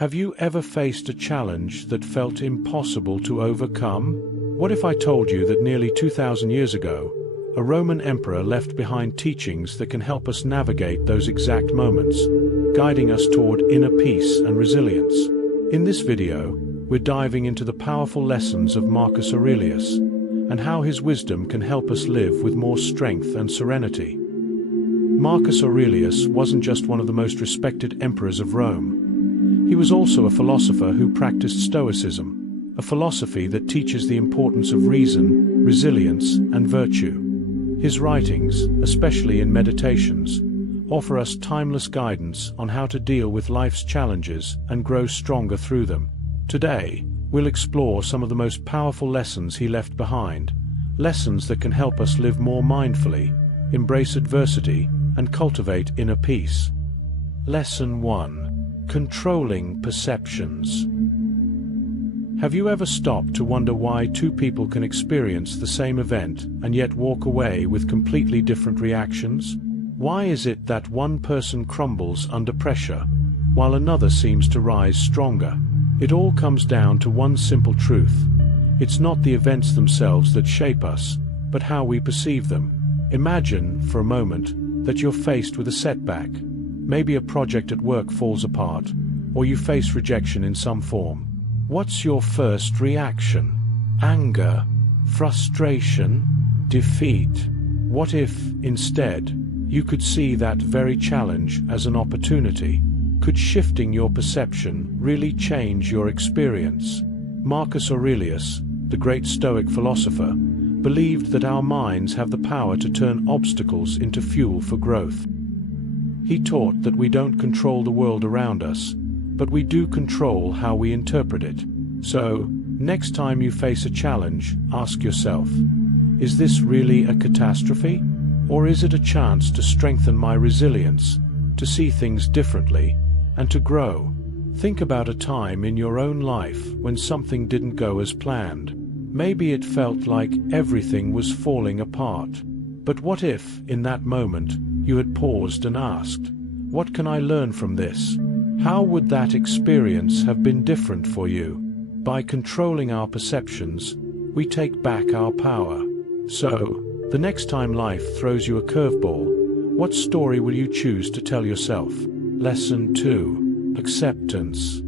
Have you ever faced a challenge that felt impossible to overcome? What if I told you that nearly 2,000 years ago, a Roman emperor left behind teachings that can help us navigate those exact moments, guiding us toward inner peace and resilience? In this video, we're diving into the powerful lessons of Marcus Aurelius and how his wisdom can help us live with more strength and serenity. Marcus Aurelius wasn't just one of the most respected emperors of Rome. He was also a philosopher who practiced Stoicism, a philosophy that teaches the importance of reason, resilience, and virtue. His writings, especially in Meditations, offer us timeless guidance on how to deal with life's challenges and grow stronger through them. Today, we'll explore some of the most powerful lessons he left behind, lessons that can help us live more mindfully, embrace adversity, and cultivate inner peace. Lesson 1. Controlling perceptions. Have you ever stopped to wonder why two people can experience the same event and yet walk away with completely different reactions? Why is it that one person crumbles under pressure, while another seems to rise stronger? It all comes down to one simple truth. It's not the events themselves that shape us, but how we perceive them. Imagine, for a moment, that you're faced with a setback. Maybe a project at work falls apart, or you face rejection in some form. What's your first reaction? Anger? Frustration? Defeat? What if, instead, you could see that very challenge as an opportunity? Could shifting your perception really change your experience? Marcus Aurelius, the great Stoic philosopher, believed that our minds have the power to turn obstacles into fuel for growth. He taught that we don't control the world around us, but we do control how we interpret it. So, next time you face a challenge, ask yourself, is this really a catastrophe? Or is it a chance to strengthen my resilience, to see things differently, and to grow? Think about a time in your own life when something didn't go as planned. Maybe it felt like everything was falling apart. But what if, in that moment, you had paused and asked, what can I learn from this? How would that experience have been different for you? By controlling our perceptions, we take back our power. So, the next time life throws you a curveball, what story will you choose to tell yourself? Lesson 2. Acceptance.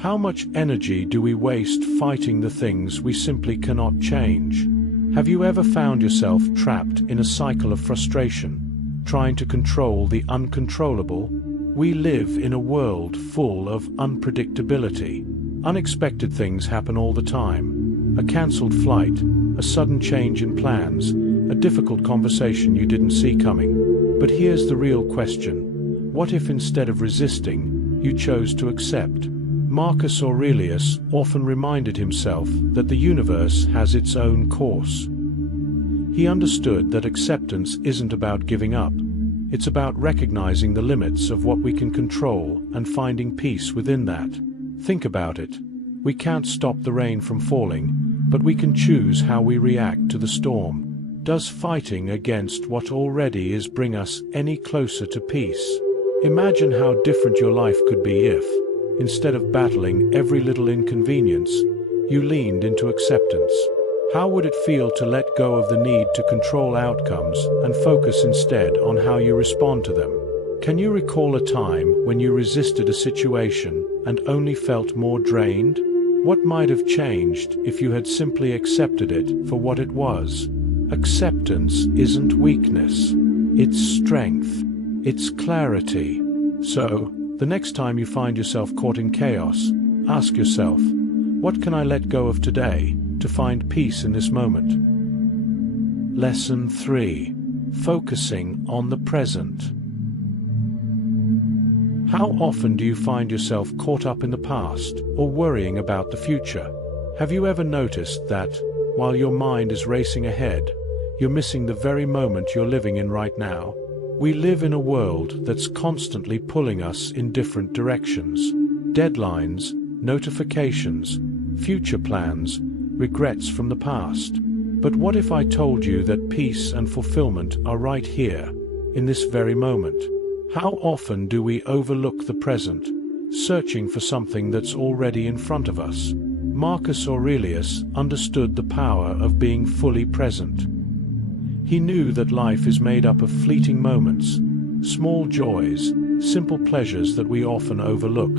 How much energy do we waste fighting the things we simply cannot change? Have you ever found yourself trapped in a cycle of frustration, trying to control the uncontrollable? We live in a world full of unpredictability. Unexpected things happen all the time. A cancelled flight, a sudden change in plans, a difficult conversation you didn't see coming. But here's the real question. What if instead of resisting, you chose to accept? Marcus Aurelius often reminded himself that the universe has its own course. He understood that acceptance isn't about giving up. It's about recognizing the limits of what we can control and finding peace within that. Think about it. We can't stop the rain from falling, but we can choose how we react to the storm. Does fighting against what already is bring us any closer to peace? Imagine how different your life could be if, instead of battling every little inconvenience, you leaned into acceptance. How would it feel to let go of the need to control outcomes and focus instead on how you respond to them? Can you recall a time when you resisted a situation and only felt more drained? What might have changed if you had simply accepted it for what it was? Acceptance isn't weakness. It's strength. It's clarity. So, the next time you find yourself caught in chaos, ask yourself, what can I let go of today to find peace in this moment? Lesson 3. Focusing on the present. How often do you find yourself caught up in the past or worrying about the future? Have you ever noticed that, while your mind is racing ahead, you're missing the very moment you're living in right now? We live in a world that's constantly pulling us in different directions. Deadlines, notifications, future plans, regrets from the past. But what if I told you that peace and fulfillment are right here, in this very moment? How often do we overlook the present, searching for something that's already in front of us? Marcus Aurelius understood the power of being fully present. He knew that life is made up of fleeting moments, small joys, simple pleasures that we often overlook.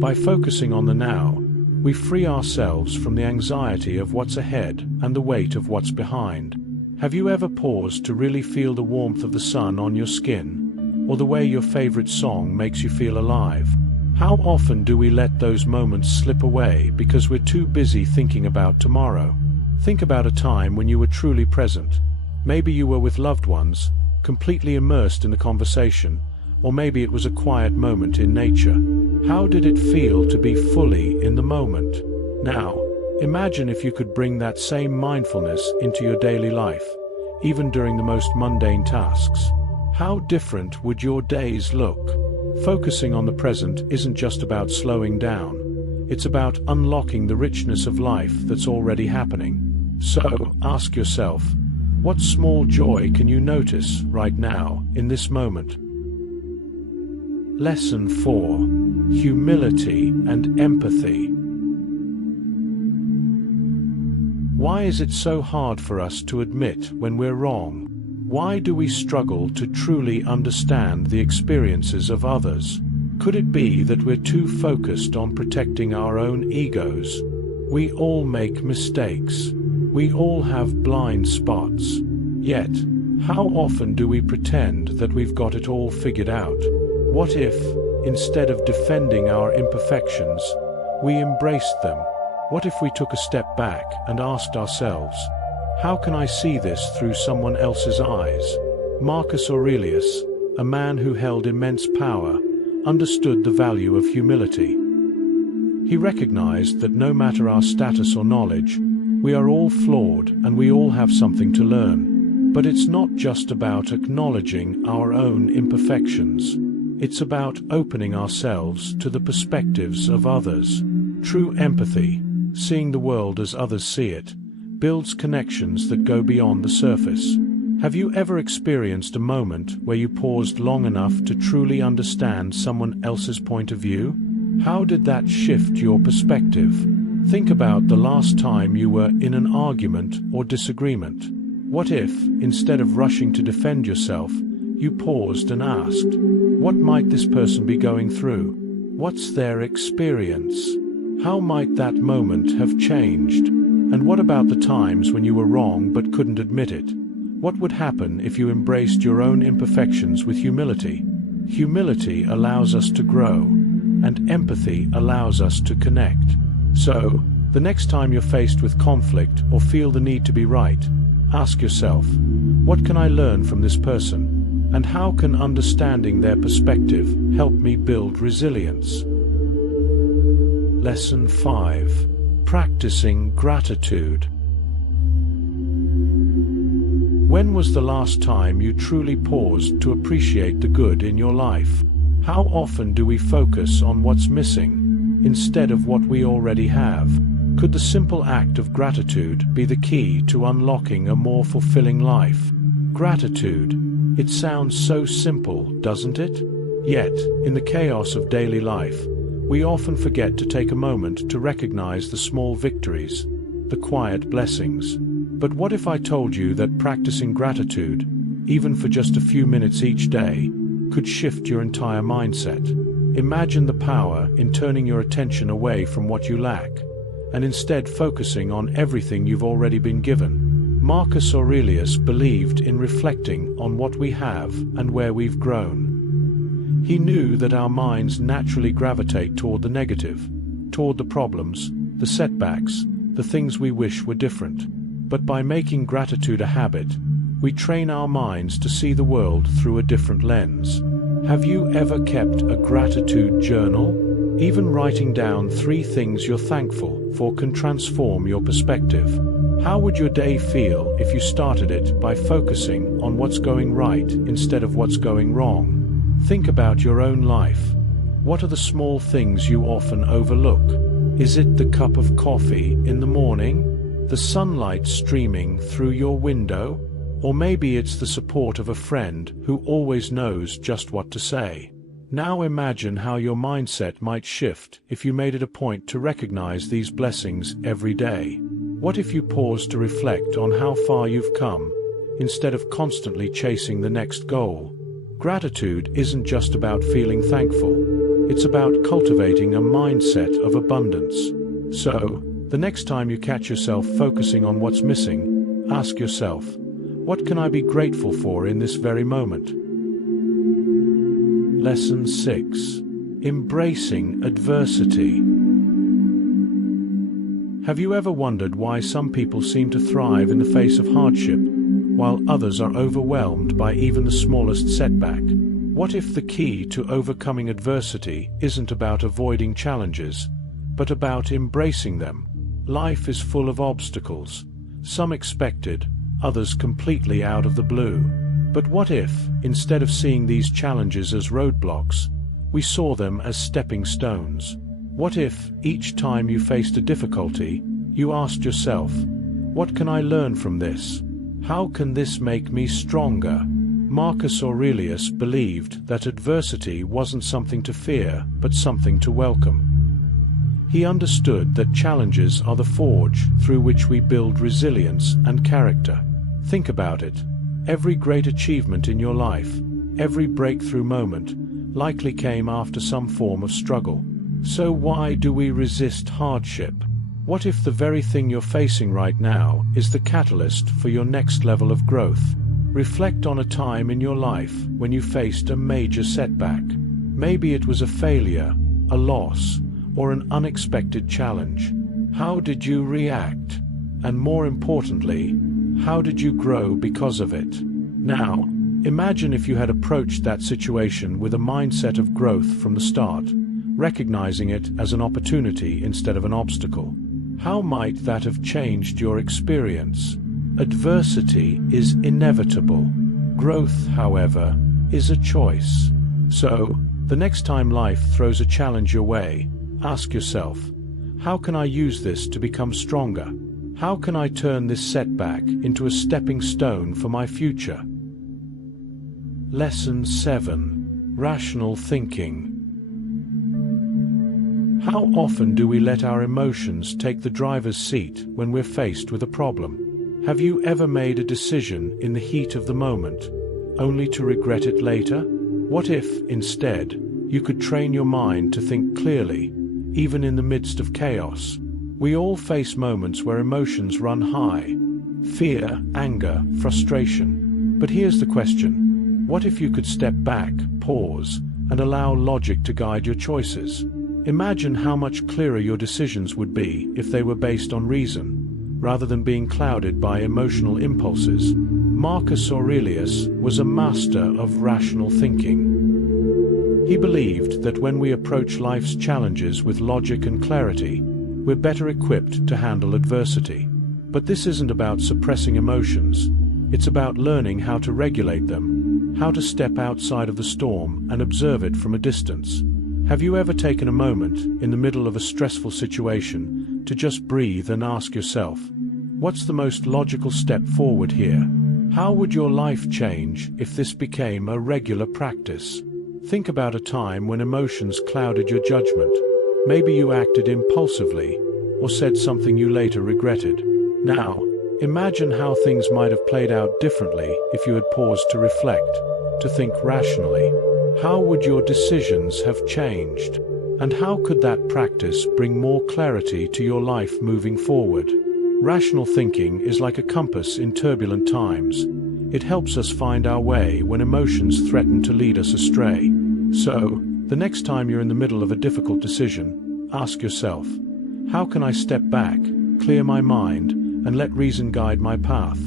By focusing on the now, we free ourselves from the anxiety of what's ahead and the weight of what's behind. Have you ever paused to really feel the warmth of the sun on your skin, or the way your favorite song makes you feel alive? How often do we let those moments slip away because we're too busy thinking about tomorrow? Think about a time when you were truly present. Maybe you were with loved ones, completely immersed in the conversation, or maybe it was a quiet moment in nature. How did it feel to be fully in the moment? Now, imagine if you could bring that same mindfulness into your daily life, even during the most mundane tasks. How different would your days look? Focusing on the present isn't just about slowing down. It's about unlocking the richness of life that's already happening. So, ask yourself, what small joy can you notice right now, in this moment? Lesson 4. Humility and empathy. Why is it so hard for us to admit when we're wrong? Why do we struggle to truly understand the experiences of others? Could it be that we're too focused on protecting our own egos? We all make mistakes. We all have blind spots. Yet, how often do we pretend that we've got it all figured out? What if, instead of defending our imperfections, we embraced them? What if we took a step back and asked ourselves, how can I see this through someone else's eyes? Marcus Aurelius, a man who held immense power, understood the value of humility. He recognized that no matter our status or knowledge, we are all flawed and we all have something to learn. But it's not just about acknowledging our own imperfections. It's about opening ourselves to the perspectives of others. True empathy, seeing the world as others see it, builds connections that go beyond the surface. Have you ever experienced a moment where you paused long enough to truly understand someone else's point of view? How did that shift your perspective? Think about the last time you were in an argument or disagreement. What if, instead of rushing to defend yourself, you paused and asked, what might this person be going through? What's their experience? How might that moment have changed? And what about the times when you were wrong but couldn't admit it? What would happen if you embraced your own imperfections with humility? Humility allows us to grow, and empathy allows us to connect. So, the next time you're faced with conflict or feel the need to be right, ask yourself, what can I learn from this person? And how can understanding their perspective help me build resilience? Lesson 5. Practicing gratitude. When was the last time you truly paused to appreciate the good in your life? How often do we focus on what's missing, instead of what we already have? Could the simple act of gratitude be the key to unlocking a more fulfilling life? Gratitude. It sounds so simple, doesn't it? Yet, in the chaos of daily life, we often forget to take a moment to recognize the small victories, the quiet blessings. But what if I told you that practicing gratitude, even for just a few minutes each day, could shift your entire mindset? Imagine the power in turning your attention away from what you lack, and instead focusing on everything you've already been given. Marcus Aurelius believed in reflecting on what we have and where we've grown. He knew that our minds naturally gravitate toward the negative, toward the problems, the setbacks, the things we wish were different. But by making gratitude a habit, we train our minds to see the world through a different lens. Have you ever kept a gratitude journal? Even writing down 3 things you're thankful for can transform your perspective. How would your day feel if you started it by focusing on what's going right instead of what's going wrong? Think about your own life. What are the small things you often overlook? Is it the cup of coffee in the morning? The sunlight streaming through your window? Or maybe it's the support of a friend who always knows just what to say. Now imagine how your mindset might shift if you made it a point to recognize these blessings every day. What if you paused to reflect on how far you've come, instead of constantly chasing the next goal? Gratitude isn't just about feeling thankful. It's about cultivating a mindset of abundance. So, the next time you catch yourself focusing on what's missing, ask yourself, what can I be grateful for in this very moment? Lesson 6. Embracing adversity. Have you ever wondered why some people seem to thrive in the face of hardship, while others are overwhelmed by even the smallest setback? What if the key to overcoming adversity isn't about avoiding challenges, but about embracing them? Life is full of obstacles, some expected, others completely out of the blue. But what if, instead of seeing these challenges as roadblocks, we saw them as stepping stones? What if, each time you faced a difficulty, you asked yourself, what can I learn from this? How can this make me stronger? Marcus Aurelius believed that adversity wasn't something to fear, but something to welcome. He understood that challenges are the forge through which we build resilience and character. Think about it. Every great achievement in your life, every breakthrough moment, likely came after some form of struggle. So why do we resist hardship? What if the very thing you're facing right now is the catalyst for your next level of growth? Reflect on a time in your life when you faced a major setback. Maybe it was a failure, a loss, or an unexpected challenge. How did you react? And more importantly, how did you grow because of it? Now, imagine if you had approached that situation with a mindset of growth from the start, recognizing it as an opportunity instead of an obstacle. How might that have changed your experience? Adversity is inevitable. Growth, however, is a choice. So, the next time life throws a challenge your way, ask yourself, how can I use this to become stronger? How can I turn this setback into a stepping stone for my future? Lesson 7. Rational thinking. How often do we let our emotions take the driver's seat when we're faced with a problem? Have you ever made a decision in the heat of the moment, only to regret it later? What if, instead, you could train your mind to think clearly, even in the midst of chaos? We all face moments where emotions run high: fear, anger, frustration. But here's the question: what if you could step back, pause, and allow logic to guide your choices? Imagine how much clearer your decisions would be if they were based on reason, rather than being clouded by emotional impulses. Marcus Aurelius was a master of rational thinking. He believed that when we approach life's challenges with logic and clarity, we're better equipped to handle adversity. But this isn't about suppressing emotions. It's about learning how to regulate them, how to step outside of the storm and observe it from a distance. Have you ever taken a moment, in the middle of a stressful situation, to just breathe and ask yourself, what's the most logical step forward here? How would your life change if this became a regular practice? Think about a time when emotions clouded your judgment. Maybe you acted impulsively, or said something you later regretted. Now, imagine how things might have played out differently if you had paused to reflect, to think rationally. How would your decisions have changed? And how could that practice bring more clarity to your life moving forward? Rational thinking is like a compass in turbulent times. It helps us find our way when emotions threaten to lead us astray. So, the next time you're in the middle of a difficult decision, ask yourself, how can I step back, clear my mind, and let reason guide my path?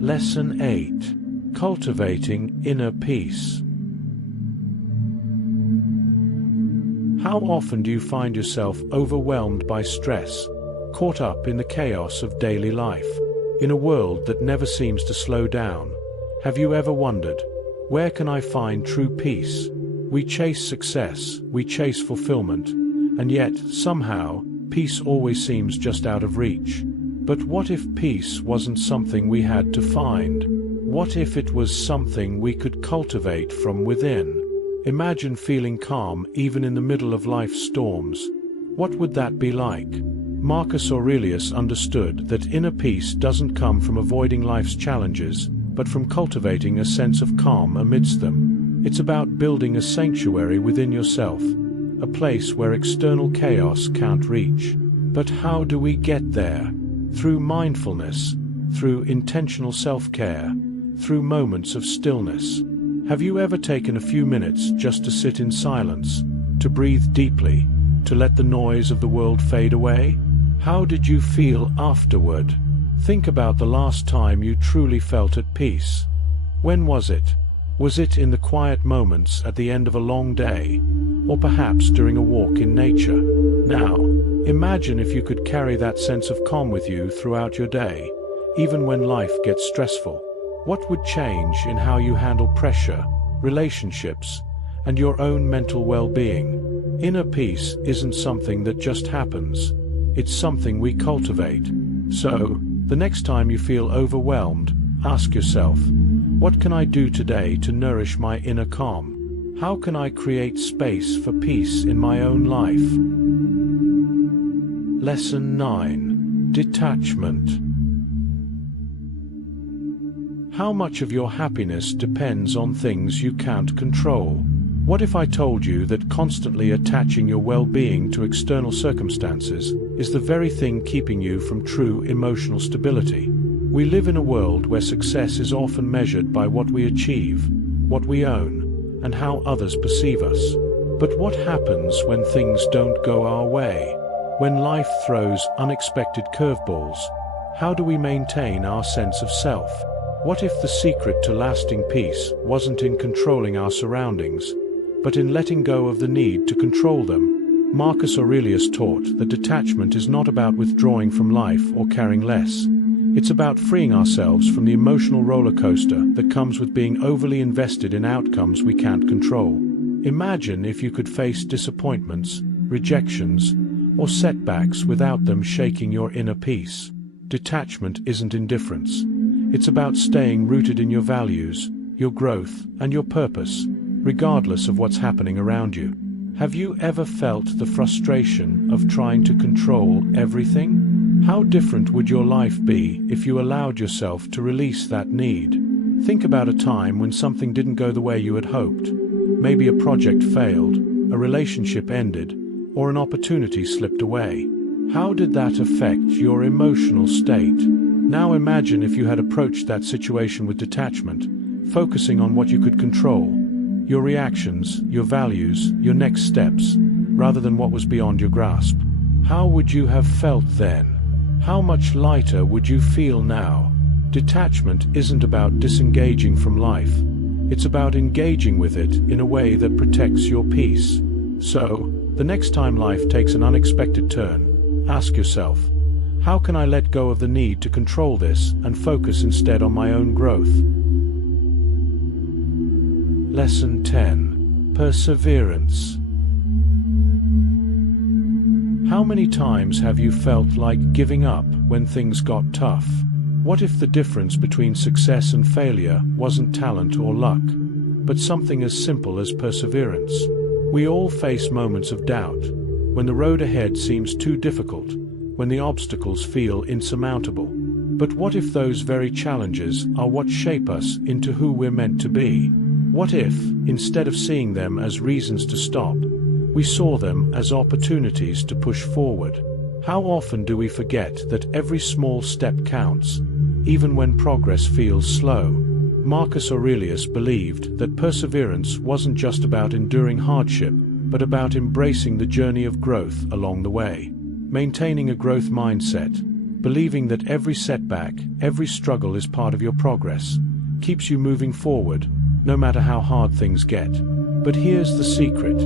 Lesson 8. Cultivating inner peace. How often do you find yourself overwhelmed by stress, caught up in the chaos of daily life? In a world that never seems to slow down, have you ever wondered, where can I find true peace? We chase success, we chase fulfillment, and yet, somehow, peace always seems just out of reach. But what if peace wasn't something we had to find? What if it was something we could cultivate from within? Imagine feeling calm even in the middle of life's storms. What would that be like? Marcus Aurelius understood that inner peace doesn't come from avoiding life's challenges, but from cultivating a sense of calm amidst them. It's about building a sanctuary within yourself, a place where external chaos can't reach. But how do we get there? Through mindfulness, through intentional self-care, through moments of stillness. Have you ever taken a few minutes just to sit in silence, to breathe deeply, to let the noise of the world fade away? How did you feel afterward? Think about the last time you truly felt at peace. When was it? Was it in the quiet moments at the end of a long day, or perhaps during a walk in nature? Now, imagine if you could carry that sense of calm with you throughout your day, even when life gets stressful. What would change in how you handle pressure, relationships, and your own mental well-being? Inner peace isn't something that just happens. It's something we cultivate. So, the next time you feel overwhelmed, ask yourself, what can I do today to nourish my inner calm? How can I create space for peace in my own life? Lesson 9. Detachment. How much of your happiness depends on things you can't control? What if I told you that constantly attaching your well-being to external circumstances is the very thing keeping you from true emotional stability? We live in a world where success is often measured by what we achieve, what we own, and how others perceive us. But what happens when things don't go our way? When life throws unexpected curveballs, how do we maintain our sense of self? What if the secret to lasting peace wasn't in controlling our surroundings, but in letting go of the need to control them? Marcus Aurelius taught that detachment is not about withdrawing from life or caring less. It's about freeing ourselves from the emotional roller coaster that comes with being overly invested in outcomes we can't control. Imagine if you could face disappointments, rejections, or setbacks without them shaking your inner peace. Detachment isn't indifference. It's about staying rooted in your values, your growth, and your purpose, regardless of what's happening around you. Have you ever felt the frustration of trying to control everything? How different would your life be if you allowed yourself to release that need? Think about a time when something didn't go the way you had hoped. Maybe a project failed, a relationship ended, or an opportunity slipped away. How did that affect your emotional state? Now imagine if you had approached that situation with detachment, focusing on what you could control, your reactions, your values, your next steps, rather than what was beyond your grasp. How would you have felt then? How much lighter would you feel now? Detachment isn't about disengaging from life. It's about engaging with it in a way that protects your peace. So, the next time life takes an unexpected turn, ask yourself, how can I let go of the need to control this and focus instead on my own growth? Lesson 10. Perseverance. How many times have you felt like giving up when things got tough? What if the difference between success and failure wasn't talent or luck, but something as simple as perseverance? We all face moments of doubt, when the road ahead seems too difficult, when the obstacles feel insurmountable. But what if those very challenges are what shape us into who we're meant to be? What if, instead of seeing them as reasons to stop, we saw them as opportunities to push forward? How often do we forget that every small step counts, even when progress feels slow? Marcus Aurelius believed that perseverance wasn't just about enduring hardship, but about embracing the journey of growth along the way. Maintaining a growth mindset, believing that every setback, every struggle is part of your progress, keeps you moving forward, no matter how hard things get. But here's the secret.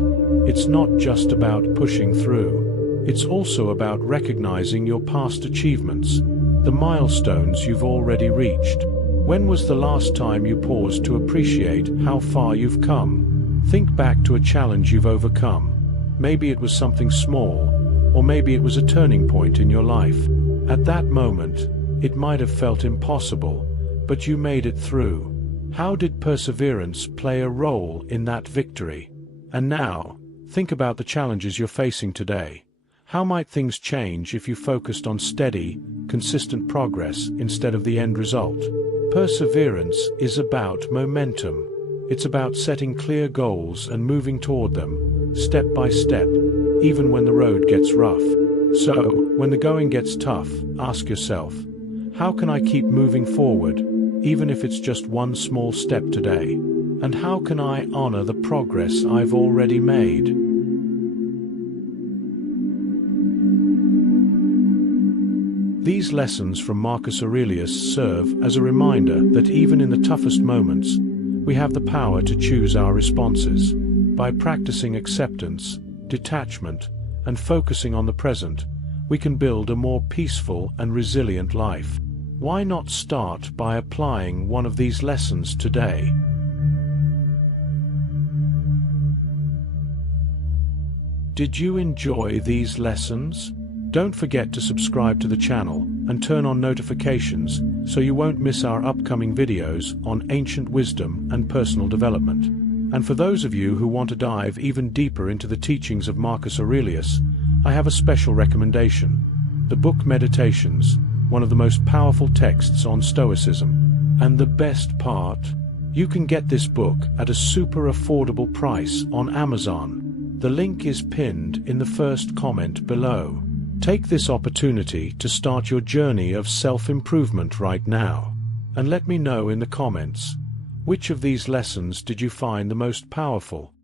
It's not just about pushing through. It's also about recognizing your past achievements, the milestones you've already reached. When was the last time you paused to appreciate how far you've come? Think back to a challenge you've overcome. Maybe it was something small, or maybe it was a turning point in your life. At that moment, it might have felt impossible, but you made it through. How did perseverance play a role in that victory? And now, think about the challenges you're facing today. How might things change if you focused on steady, consistent progress instead of the end result? Perseverance is about momentum. It's about setting clear goals and moving toward them, step by step, even when the road gets rough. So, when the going gets tough, ask yourself, how can I keep moving forward, even if it's just one small step today? And how can I honor the progress I've already made? These lessons from Marcus Aurelius serve as a reminder that even in the toughest moments, we have the power to choose our responses. By practicing acceptance, detachment, and focusing on the present, we can build a more peaceful and resilient life. Why not start by applying one of these lessons today? Did you enjoy these lessons? Don't forget to subscribe to the channel and turn on notifications so you won't miss our upcoming videos on ancient wisdom and personal development. And for those of you who want to dive even deeper into the teachings of Marcus Aurelius, I have a special recommendation: the book Meditations, one of the most powerful texts on Stoicism. And the best part, you can get this book at a super affordable price on Amazon. The link is pinned in the first comment below. Take this opportunity to start your journey of self-improvement right now. And let me know in the comments, which of these lessons did you find the most powerful?